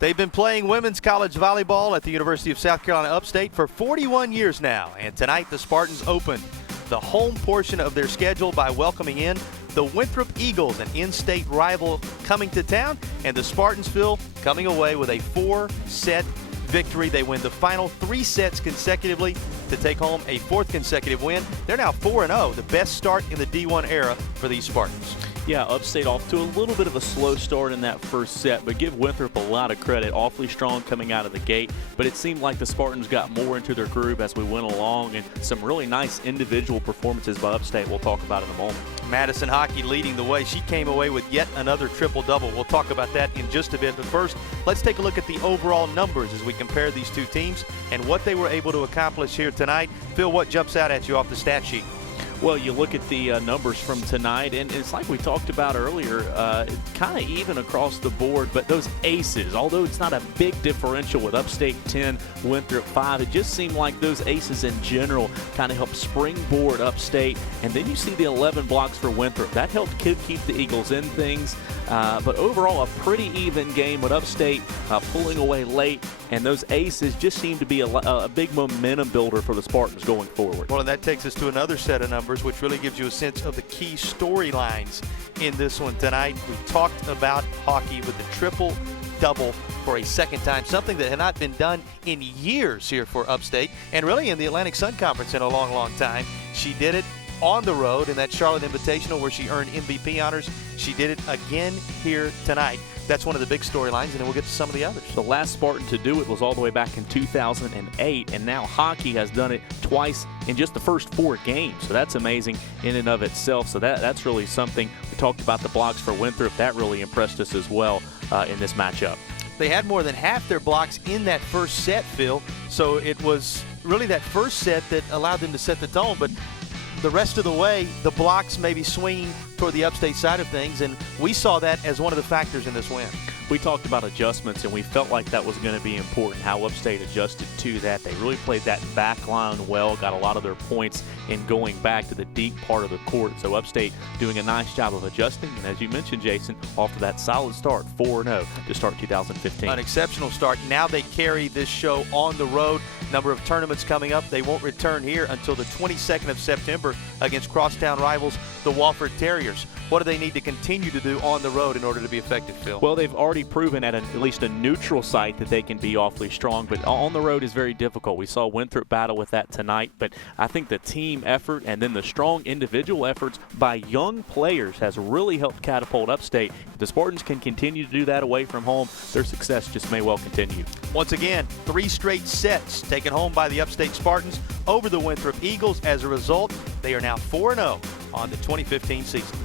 They've been playing women's college volleyball at the University of South Carolina Upstate for 41 years now, and tonight the Spartans opened the home portion of their schedule by welcoming in the Winthrop Eagles, an in-state rival coming to town, and the Spartansville coming away with a 4-set victory. They win the final 3 sets consecutively to take home a 4th consecutive win. They're now 4-0, the best start in the D1 era for these Spartans. Yeah, Upstate off to a little bit of a slow start in that first set, but give Winthrop a lot of credit. Awfully strong coming out of the gate, but it seemed like the Spartans got more into their groove as we went along, and some really nice individual performances by Upstate we'll talk about in a moment. Madison Hockey leading the way. She came away with yet another triple-double. We'll talk about that in just a bit, but first, let's take a look at the overall numbers as we compare these two teams and what they were able to accomplish here tonight. Phil, what jumps out at you off the stat sheet? Well, you look at the numbers from tonight, and it's like we talked about earlier, kind of even across the board, but those aces, although it's not a big differential with Upstate 10, Winthrop 5, it just seemed like those aces in general kind of helped springboard Upstate, and then you see the 11 blocks for Winthrop. That helped keep the Eagles in things, but overall a pretty even game with Upstate pulling away late, and those aces just seem to be a big momentum builder for the Spartans going forward. Well, and that takes us to another set of numbers, which really gives you a sense of the key storylines in this one tonight. We talked about Hockey with the triple-double for a second time, something that had not been done in years here for Upstate, and really in the Atlantic Sun Conference in a long, long time. She did it on the road in that Charlotte Invitational where she earned MVP honors. She did it again here tonight. That's one of the big storylines, and then we'll get to some of the others. The last Spartan to do it was all the way back in 2008, and now Hockey has done it twice in just the first 4 games. So that's amazing in and of itself. So that's really something. We talked about the blocks for Winthrop. That really impressed us as well in this matchup. They had more than half their blocks in that first set, Phil. So it was really that first set that allowed them to set the tone, but the rest of the way, the blocks maybe swinging toward the Upstate side of things, and we saw that as one of the factors in this win. We talked about adjustments, and we felt like that was going to be important, how Upstate adjusted to that. They really played that back line well, got a lot of their points in going back to the deep part of the court. So Upstate doing a nice job of adjusting, and as you mentioned, Jason, off to that solid start, 4-0 to start 2015. An exceptional start. Now they carry this show on the road. Number of tournaments coming up. They won't return here until the 22nd of September against crosstown rivals, the Wofford Terriers. What do they need to continue to do on the road in order to be effective, Phil? Well, they've already proven at least a neutral site that they can be awfully strong, but on the road is very difficult. We saw Winthrop battle with that tonight, but I think the team effort and then the strong individual efforts by young players has really helped catapult Upstate. If the Spartans can continue to do that away from home, their success just may well continue. Once again, 3 straight sets taken home by the Upstate Spartans over the Winthrop Eagles. As a result, they are now 4-0 on the 2015 season.